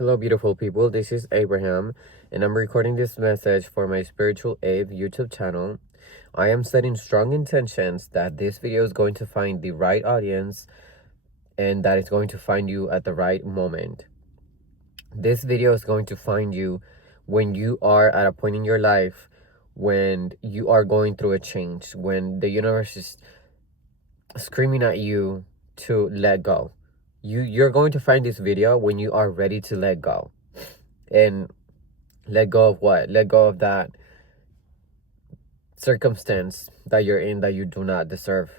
Hello, beautiful people. This is Abraham, and I'm recording this message for my Spiritual Abe YouTube channel. I am setting strong intentions that this video is going to find the right audience and that it's going to find you at the right moment. This video is going to find you when you are at a point in your life when you are going through a change, when the universe is screaming at you to let go. You're going to find this video when you are ready to let go. And let go of what? Let go of that circumstance that you're in that you do not deserve.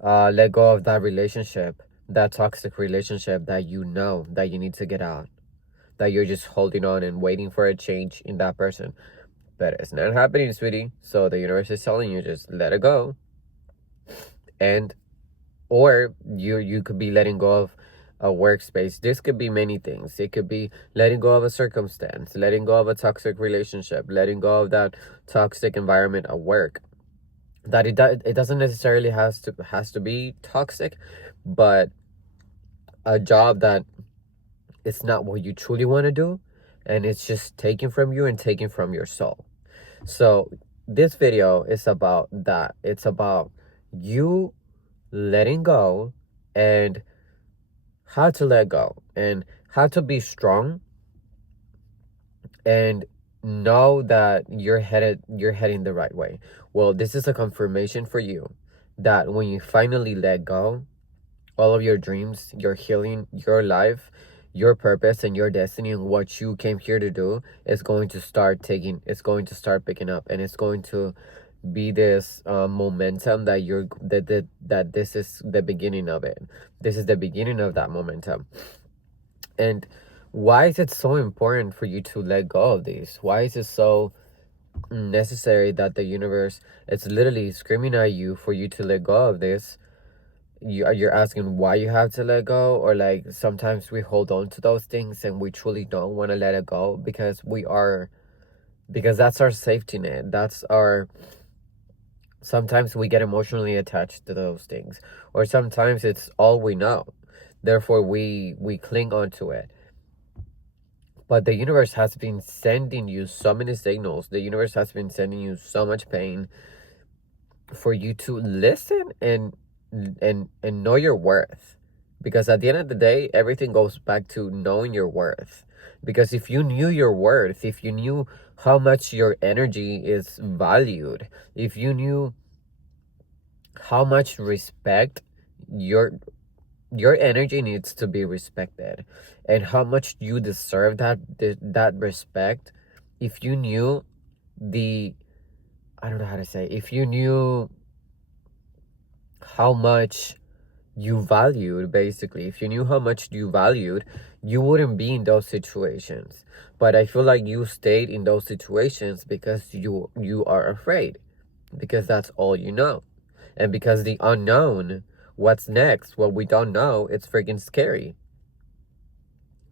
Let go of that relationship, that toxic relationship that you know that you need to get out, that you're just holding on and waiting for a change in that person. But it's not happening, sweetie. So the universe is telling you just let it go. And or you could be letting go of a workspace. This could be many things. It could be letting go of a circumstance, letting go of a toxic relationship, letting go of that toxic environment at work. That it doesn't necessarily has to be toxic, but a job that it's not what you truly want to do, and it's just taken from you and taken from your soul. So this video is about that. It's about you letting go and how to let go and how to be strong and know that you're heading the right way. Well, this is a confirmation for you that when you finally let go, all of your dreams, your healing, your life, your purpose and your destiny and what you came here to do is going to start picking up, and it's going to be this momentum that this is the beginning of it. This is the beginning of that momentum. And why is it so important for you to let go of these? Why is it so necessary that the universe, it's literally screaming at you for you to let go of this? You're asking why you have to let go, or like sometimes we hold on to those things and we truly don't want to let it go because that's our safety net. Sometimes we get emotionally attached to those things, or sometimes it's all we know. Therefore, we cling on to it. But the universe has been sending you so many signals. The universe has been sending you so much pain for you to listen and know your worth. Because at the end of the day, everything goes back to knowing your worth. Because if you knew your worth, if you knew how much your energy is valued, if you knew how much respect your energy needs to be respected, and how much you deserve that respect, if you knew the I don't know how to say, if you knew how much you valued, basically, if you knew how much you valued, you wouldn't be in those situations. But I feel like you stayed in those situations because you are afraid, because that's all you know. And because the unknown, what's next, what we don't know, it's freaking scary.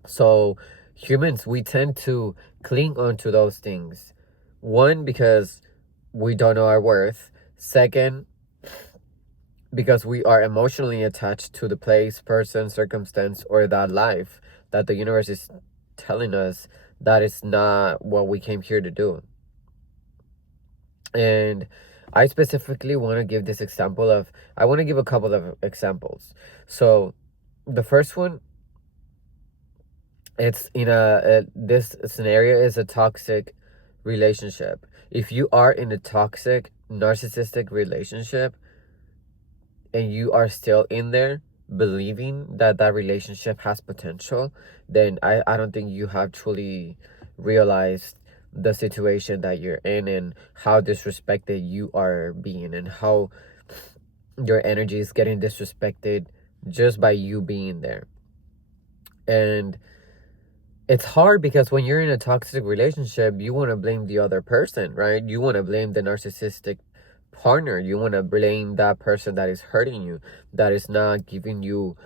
So humans, we tend to cling onto those things. One, because we don't know our worth. Second, because we are emotionally attached to the place, person, circumstance, or that life that the universe is telling us that is not what we came here to do. And I specifically want to give I want to give a couple of examples. So the first one, it's in this scenario is a toxic relationship. If you are in a toxic, narcissistic relationship and you are still in there believing that that relationship has potential, then I don't think you have truly realized the situation that you're in and how disrespected you are being, and how your energy is getting disrespected just by you being there. And it's hard because when you're in a toxic relationship, you want to blame the other person, right? You want to blame the narcissistic partner. You want to blame that person that is hurting you, that is not giving you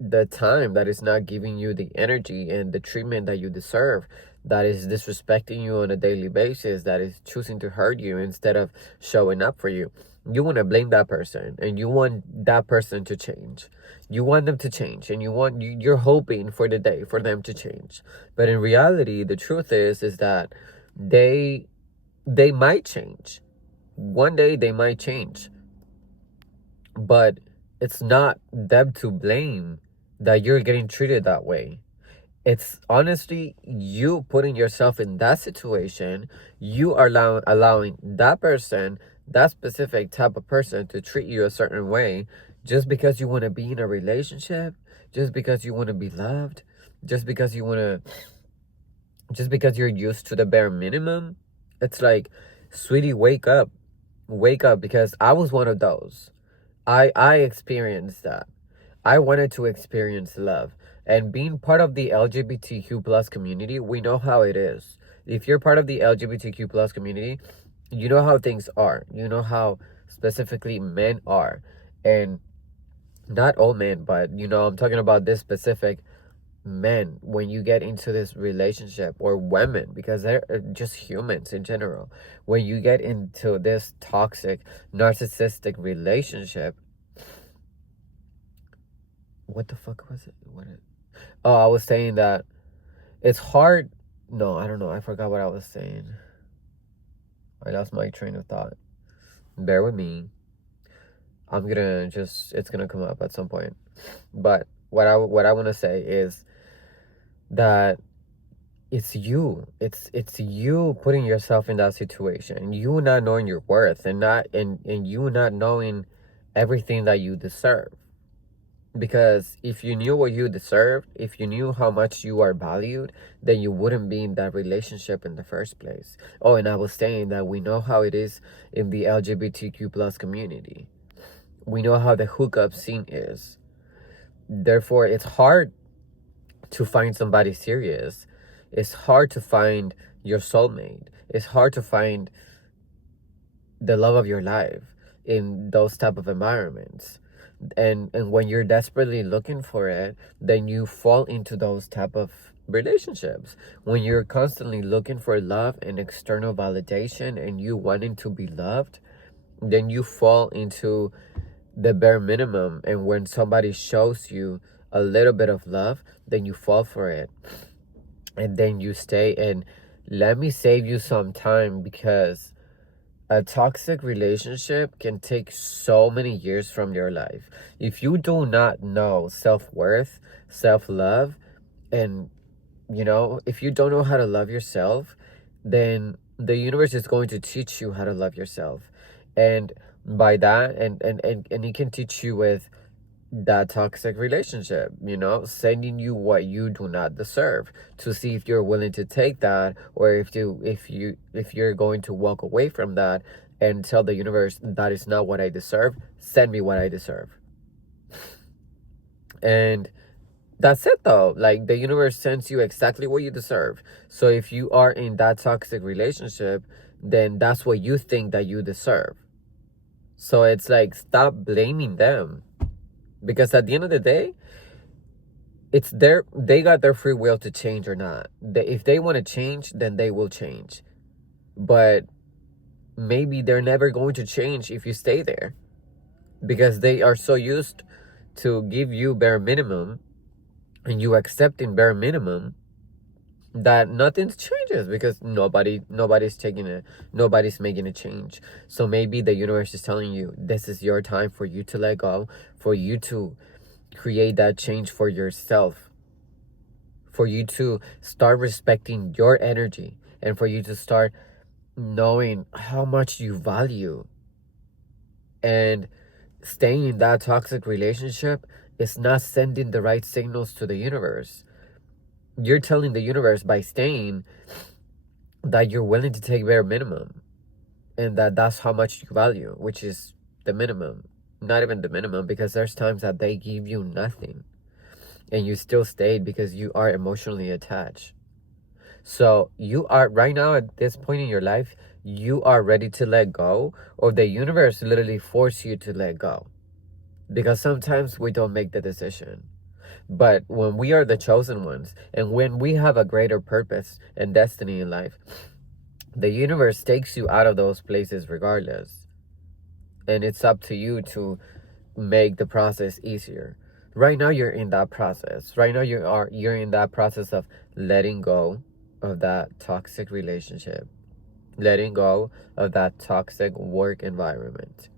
the time, that is not giving you the energy and the treatment that you deserve, that is disrespecting you on a daily basis, that is choosing to hurt you instead of showing up for you. You want to blame that person, and you want that person to change. You want them to change, and you're hoping for the day for them to change. But in reality, the truth is that they they might change. One day they might change, but it's not them to blame that you're getting treated that way. It's honestly you putting yourself in that situation. You are allowing that person, that specific type of person, to treat you a certain way just because you want to be in a relationship, just because you want to be loved, just because you want to, just because you're used to the bare minimum. It's like, sweetie, wake up, because I was one of those. I experienced that. I wanted to experience love. And being part of the LGBTQ plus community, we know how it is. If you're part of the LGBTQ plus community, you know how things are. You know how specifically men are. And not all men, but I'm talking about this specific men when you get into this relationship, or women, because they're just humans in general. When you get into this toxic, narcissistic relationship, what the fuck was it? Oh, I was saying that it's hard. No, I don't know. I forgot what I was saying. I lost my train of thought. Bear with me. It's gonna come up at some point. But what I want to say is that it's you putting yourself in that situation, you not knowing your worth, and you not knowing everything that you deserve. Because if you knew what you deserved, if you knew how much you are valued, then you wouldn't be in that relationship in the first place. Oh, and I was saying that we know how it is in the LGBTQ plus community. We know how the hookup scene is. Therefore, it's hard to find somebody serious. It's hard to find your soulmate. It's hard to find the love of your life in those type of environments. And when you're desperately looking for it, then you fall into those type of relationships. When you're constantly looking for love and external validation, and you wanting to be loved, then you fall into the bare minimum. And when somebody shows you a little bit of love, then you fall for it, and then you stay. And let me save you some time, because a toxic relationship can take so many years from your life. If you do not know self-worth, self-love, and if you don't know how to love yourself, then the universe is going to teach you how to love yourself. And by that, and it can teach you with that toxic relationship, sending you what you do not deserve, to see if you're willing to take that, or if you're going to walk away from that and tell the universe, that is not what I deserve, send me what I deserve. And that's it, though. Like, the universe sends you exactly what you deserve. So if you are in that toxic relationship, then that's what you think that you deserve. So it's like, stop blaming them. Because at the end of the day, they got their free will to change or not. If they want to change, then they will change. But maybe they're never going to change if you stay there. Because they are so used to give you bare minimum, and you accepting bare minimum, that nothing changes, because nobody's making a change. So maybe the universe is telling you, this is your time for you to let go, for you to create that change for yourself, for you to start respecting your energy, and for you to start knowing how much you value. And staying in that toxic relationship is not sending the right signals to the universe. You're telling the universe, by staying, that you're willing to take bare minimum, and that's how much you value, which is the minimum. Not even the minimum, because there's times that they give you nothing, and you still stayed because you are emotionally attached. So you are, right now at this point in your life, you are ready to let go, or the universe literally force you to let go. Because sometimes we don't make the decision. But when we are the chosen ones, and when we have a greater purpose and destiny in life, the universe takes you out of those places regardless. and it's up to you to make the process easier. Right now you're in that process. Right now you're in that process of letting go of that toxic relationship, letting go of that toxic work environment.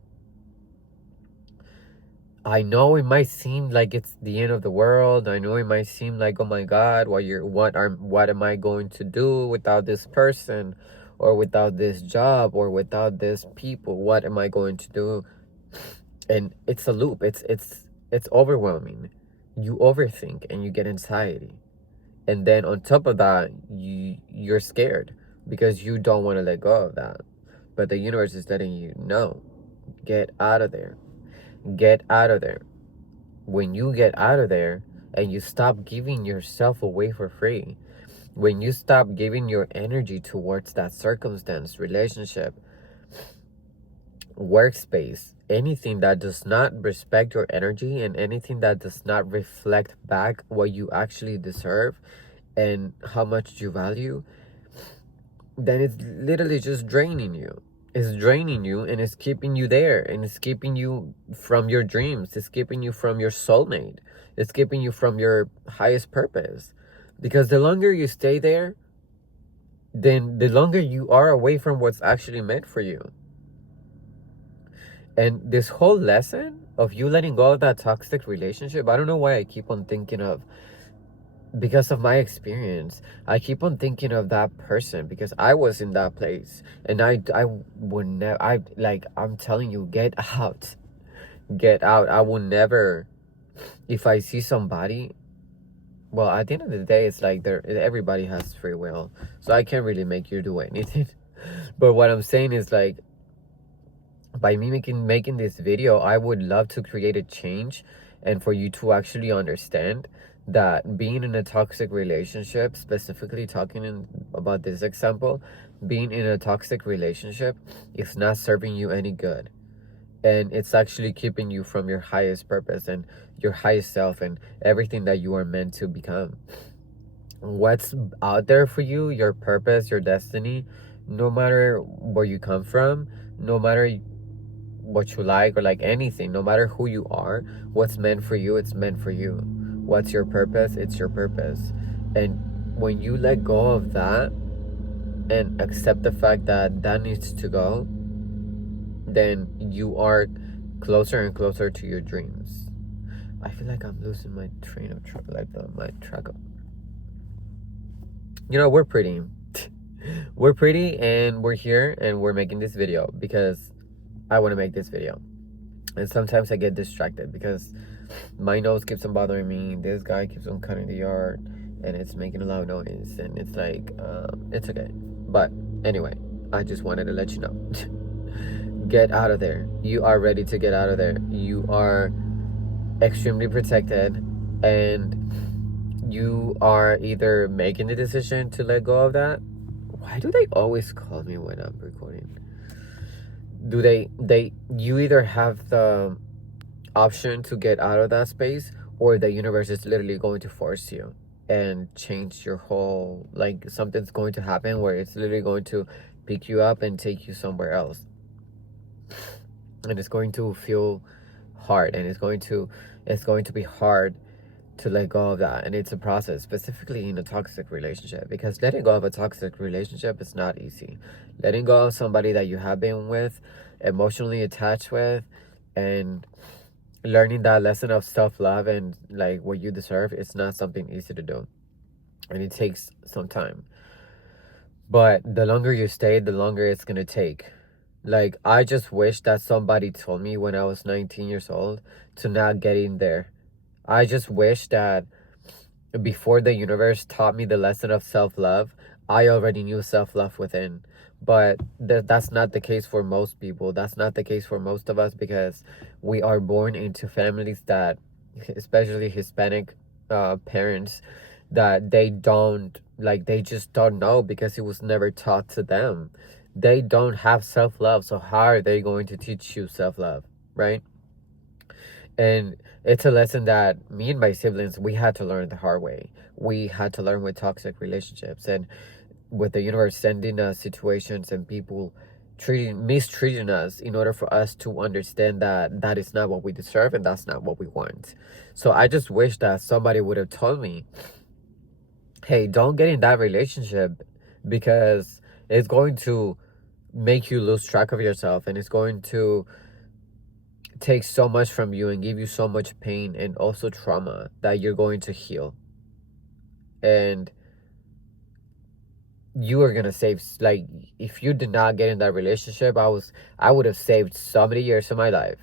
I know it might seem like it's the end of the world. I know it might seem like, oh my God, what am I going to do without this person, or without this job, or without this people? What am I going to do? And it's a loop. It's overwhelming. You overthink and you get anxiety. And then on top of that, you're scared because you don't want to let go of that. But the universe is letting you know, get out of there. Get out of there. When you get out of there and you stop giving yourself away for free, when you stop giving your energy towards that circumstance, relationship, workspace, anything that does not respect your energy and anything that does not reflect back what you actually deserve and how much you value, then it's literally just draining you. It's draining you, and it's keeping you there, and it's keeping you from your dreams. It's keeping you from your soulmate. It's keeping you from your highest purpose. Because the longer you stay there, then the longer you are away from what's actually meant for you. And this whole lesson of you letting go of that toxic relationship, I don't know why I keep on thinking of, because of my experience, I keep on thinking of that person because I was in that place, and I would never, I'm telling you, get out. Get out. I will never, if I see somebody, well, at the end of the day, it's like everybody has free will, so I can't really make you do anything. But what I'm saying is, like, by me making this video, I would love to create a change, and for you to actually understand that being in a toxic relationship, specifically about this example, being in a toxic relationship is not serving you any good, and it's actually keeping you from your highest purpose and your highest self and everything that you are meant to become. What's out there for you, your purpose, your destiny, no matter where you come from, no matter what you like or like anything, no matter who you are, what's meant for you, it's meant for you. What's your purpose, it's your purpose. And when you let go of that and accept the fact that that needs to go, then you are closer and closer to your dreams. I feel like I'm losing my train of travel, my track of, we're pretty. We're pretty, and we're here, and we're making this video because I want to make this video. And sometimes I get distracted because my nose keeps on bothering me. This guy keeps on cutting the yard, and it's making a loud noise, and it's like, it's okay. But anyway, I just wanted to let you know. Get out of there. You are ready to get out of there. You are extremely protected, and you are either making the decision to let go of that. Why do they always call me when I'm recording? You either have the option to get out of that space, or the universe is literally going to force you and change your whole, like, something's going to happen where it's literally going to pick you up and take you somewhere else, and it's going to feel hard, and it's going to be hard to let go of that. And it's a process, specifically in a toxic relationship, because letting go of a toxic relationship is not easy. Letting go of somebody that you have been with, emotionally attached with, and learning that lesson of self-love and like what you deserve, it's not something easy to do, and it takes some time. But the longer you stay, the longer it's gonna take. Like, I just wish that somebody told me when I was 19 years old to not get in there. I just wish that before the universe taught me the lesson of self-love, I already knew self-love within. But that's not the case for most people. That's not the case for most of us, because we are born into families that, especially Hispanic parents, that they just don't know, because it was never taught to them. They don't have self-love, so how are they going to teach you self-love, right? And it's a lesson that me and my siblings, we had to learn the hard way. We had to learn with toxic relationships, and with the universe sending us situations and people mistreating us in order for us to understand that that is not what we deserve and that's not what we want. So I just wish that somebody would have told me, hey, don't get in that relationship because it's going to make you lose track of yourself, and it's going to take so much from you and give you so much pain and also trauma that you're going to heal. And you are gonna save, like, if you did not get in that relationship, I would have saved so many years of my life.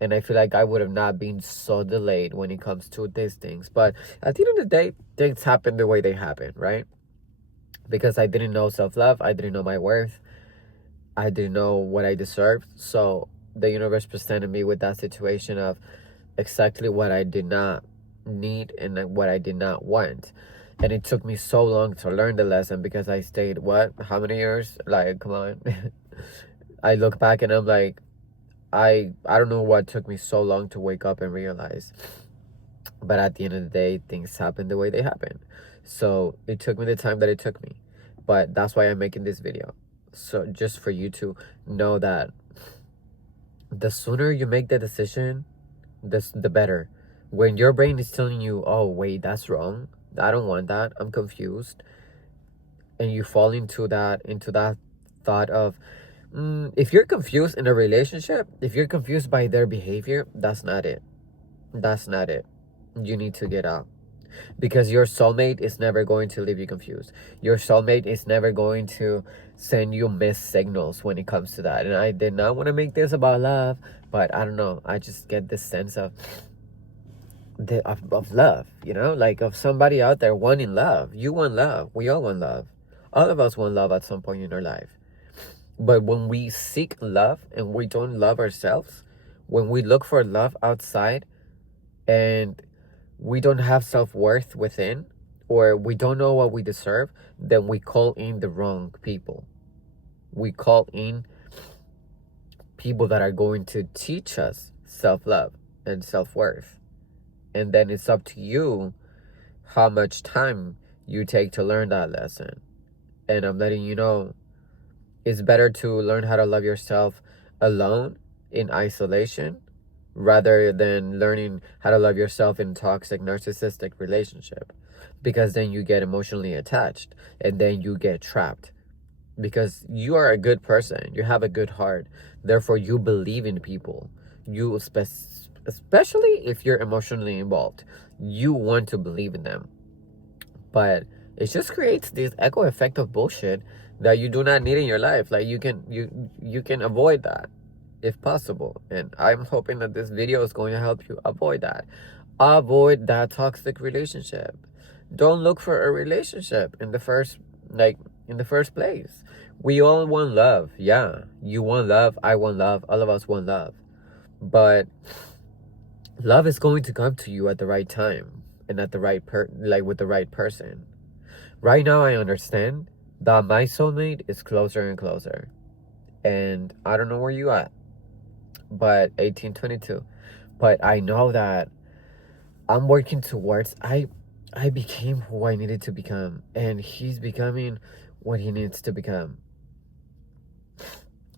And I feel like I would have not been so delayed when it comes to these things. But at the end of the day, things happen the way they happen, right? Because I didn't know self-love, I didn't know my worth, I didn't know what I deserved. So the universe presented me with that situation of exactly what I did not need and what I did not want. And it took me so long to learn the lesson because I stayed, what, how many years? Like, come on. I look back and I'm like, I don't know what took me so long to wake up and realize. But at the end of the day, things happen the way they happen. So it took me the time that it took me. But that's why I'm making this video. So just for you to know that the sooner you make the decision, the better. When your brain is telling you, oh wait, that's wrong, I don't want that, I'm confused, and you fall into that thought of, if you're confused in a relationship, if you're confused by their behavior, that's not it. That's not it. You need to get out, because your soulmate is never going to leave you confused. Your soulmate is never going to send you missed signals when it comes to that. And I did not want to make this about love, but I don't know, I just get this sense of of love, you know, like of somebody out there wanting love. You want love, we all want love, all of us want love at some point in our life. But when we seek love and we don't love ourselves, when we look for love outside and we don't have self-worth within, or we don't know what we deserve, then we call in the wrong people. We call in people that are going to teach us self-love and self-worth. And then it's up to you how much time you take to learn that lesson. And I'm letting you know, it's better to learn how to love yourself alone in isolation rather than learning how to love yourself in toxic narcissistic relationship, because then you get emotionally attached and then you get trapped, because you are a good person, you have a good heart, therefore you believe in people. You especially if you're emotionally involved, you want to believe in them. But it just creates this echo effect of bullshit that you do not need in your life. Like, you can avoid that if possible. And I'm hoping that this video is going to help you avoid that. Avoid that toxic relationship. Don't look for a relationship in the first place. We all want love. Yeah, you want love, I want love, all of us want love. But love is going to come to you at the right time and at the right with the right person. Right now I understand that my soulmate is closer and closer. And I don't know where you at, but 1822. But I know that I'm working towards, I became who I needed to become, and he's becoming what he needs to become.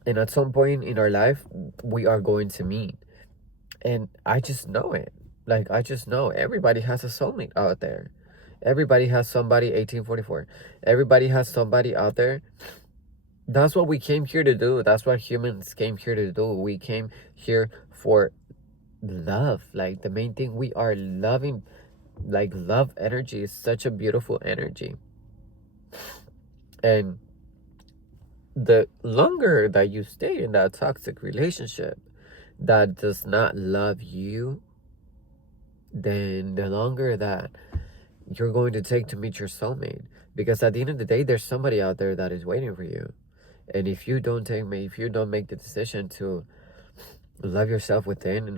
And at some point in our life, we are going to meet. And I just know it. Like, I just know everybody has a soulmate out there. Everybody has somebody, 1844. Everybody has somebody out there. That's what we came here to do. That's what humans came here to do. We came here for love. Like, the main thing, we are loving. Like, love energy is such a beautiful energy. And the longer that you stay in that toxic relationship that does not love you, then the longer that you're going to take to meet your soulmate. Because at the end of the day, there's somebody out there that is waiting for you. And if you don't make the decision to love yourself within, and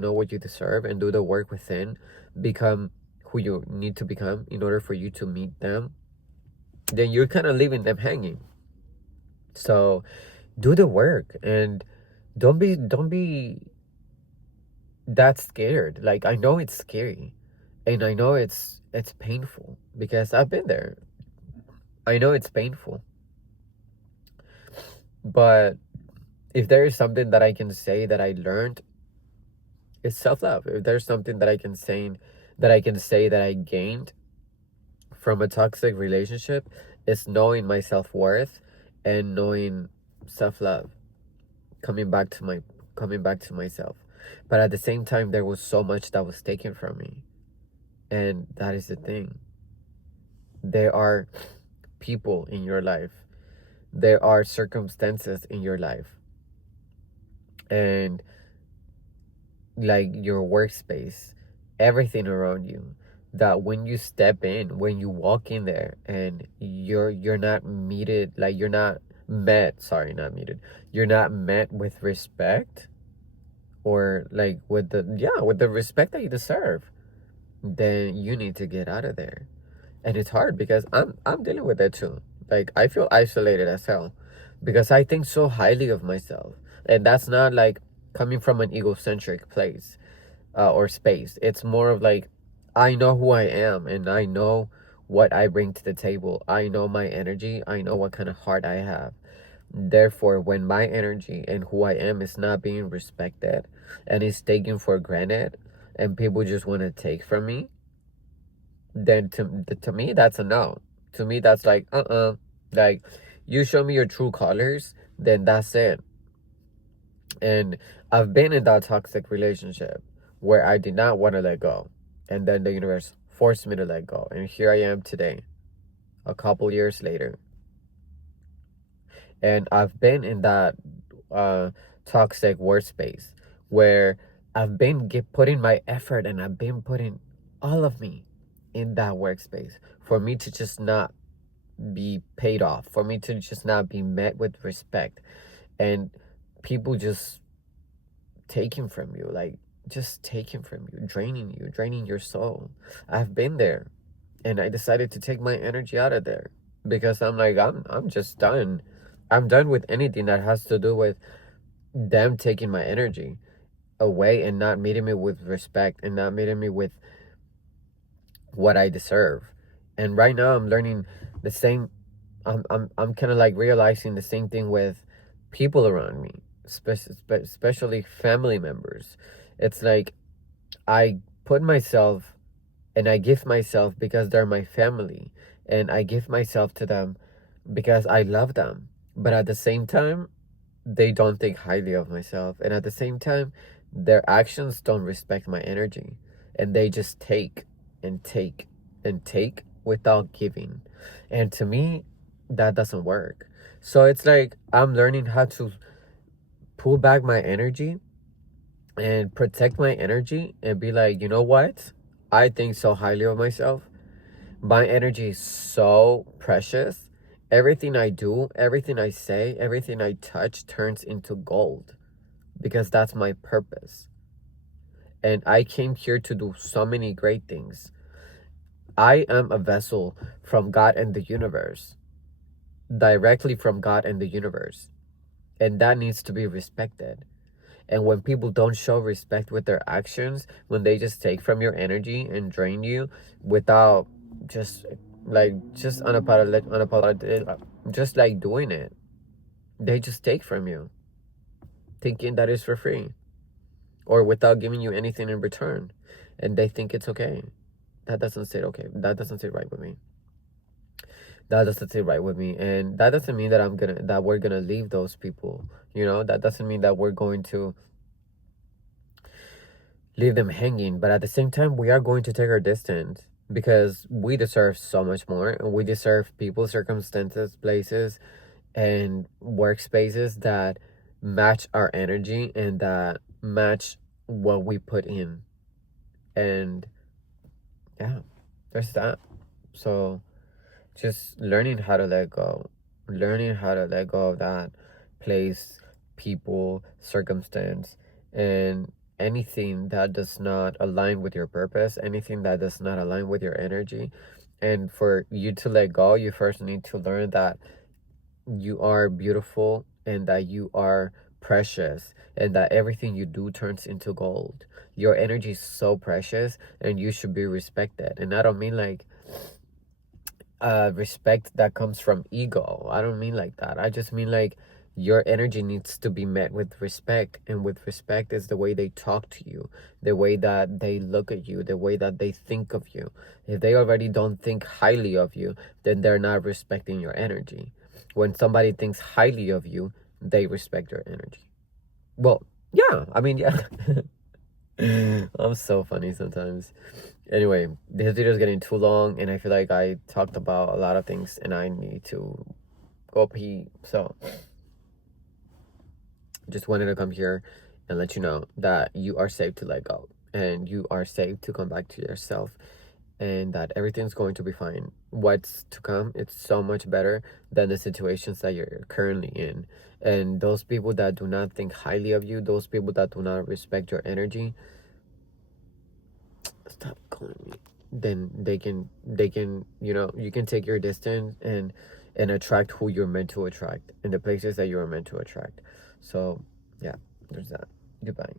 know what you deserve, and do the work within, become who you need to become in order for you to meet them, then you're kind of leaving them hanging. So do the work, and don't be that scared. Like, I know it's scary, and I know it's painful, because I've been there. I know it's painful, But if there is something that I can say that I learned, it's self-love. If there's something that I can say that I gained from a toxic relationship, it's knowing my self-worth and knowing self-love, coming back to my coming back to myself. But at the same time, there was so much that was taken from me. And that is the thing. There are people in your life. There are circumstances in your life. And like your workspace, everything around you, that when you step in, when you walk in there and you're not meted, like you're not met, sorry, not meted. You're not met with respect, or like with the respect that you deserve, then you need to get out of there. And it's hard because I'm dealing with it too. Like I feel isolated as hell because I think so highly of myself. And that's not like coming from an egocentric place, or space. It's more of like, I know who I am and I know what I bring to the table. I know my energy. I know what kind of heart I have. Therefore, when my energy and who I am is not being respected and is taken for granted, and people just want to take from me, then to me, that's a no. To me, that's like, like, you show me your true colors, then that's it. And I've been in that toxic relationship where I did not want to let go. And then the universe forced me to let go. And here I am today, a couple years later. And I've been in that toxic workspace where I've been putting my effort and I've been putting all of me in that workspace for me to just not be paid off, for me to just not be met with respect. And people just taking from you, like just taking from you, draining your soul. I've been there, and I decided to take my energy out of there because I'm like, I'm just done. I'm done with anything that has to do with them taking my energy away and not meeting me with respect and not meeting me with what I deserve. And right now I'm learning the same. I'm kind of like realizing the same thing with people around me, especially family members. It's like I put myself and I give myself because they're my family, and I give myself to them because I love them. But at the same time, they don't think highly of myself, and at the same time, their actions don't respect my energy, and they just take and take and take without giving. And to me, that doesn't work. So it's like I'm learning how to pull back my energy and protect my energy and be like, you know what? I think so highly of myself. My energy is so precious. Everything I do, everything I say, everything I touch turns into gold because that's my purpose. And I came here to do so many great things. I am a vessel from God and the universe, directly from God and the universe. And that needs to be respected. And when people don't show respect with their actions, when they just take from your energy and drain you without just just unapologetic, just like doing it, they just take from you, thinking that is for free or without giving you anything in return, and they think it's okay. That doesn't sit okay. That doesn't sit right with me. That doesn't sit right with me, and that doesn't mean that we're gonna leave those people. That doesn't mean that we're going to leave them hanging, but at the same time we are going to take our distance because we deserve so much more, and we deserve people, circumstances, places, and workspaces that match our energy and that match what we put in. And yeah, there's that. So just learning how to let go, learning how to let go of that place, people, circumstance, and anything that does not align with your purpose, anything that does not align with your energy. And for you to let go, you first need to learn that you are beautiful and that you are precious and that everything you do turns into gold. Your energy is so precious and you should be respected. And I don't mean like respect that comes from ego. I don't mean like that. I just mean like Your energy needs to be met with respect, and with respect is the way they talk to you, the way that they look at you, the way that they think of you. If they already don't think highly of you, then they're not respecting your energy. When somebody thinks highly of you, they respect your energy. Well, yeah, I mean, yeah. I'm so funny sometimes. Anyway, this video is getting too long, and I feel like I talked about a lot of things, and I need to go pee. So, just wanted to come here and let you know that you are safe to let go, and you are safe to come back to yourself, and that everything's going to be fine. What's to come, it's so much better than the situations that you're currently in. And those people that do not think highly of you, those people that do not respect your energy, stop calling me. Then they can, you can take your distance and attract who you're meant to attract in the places that you're meant to attract. So yeah, there's that. Goodbye.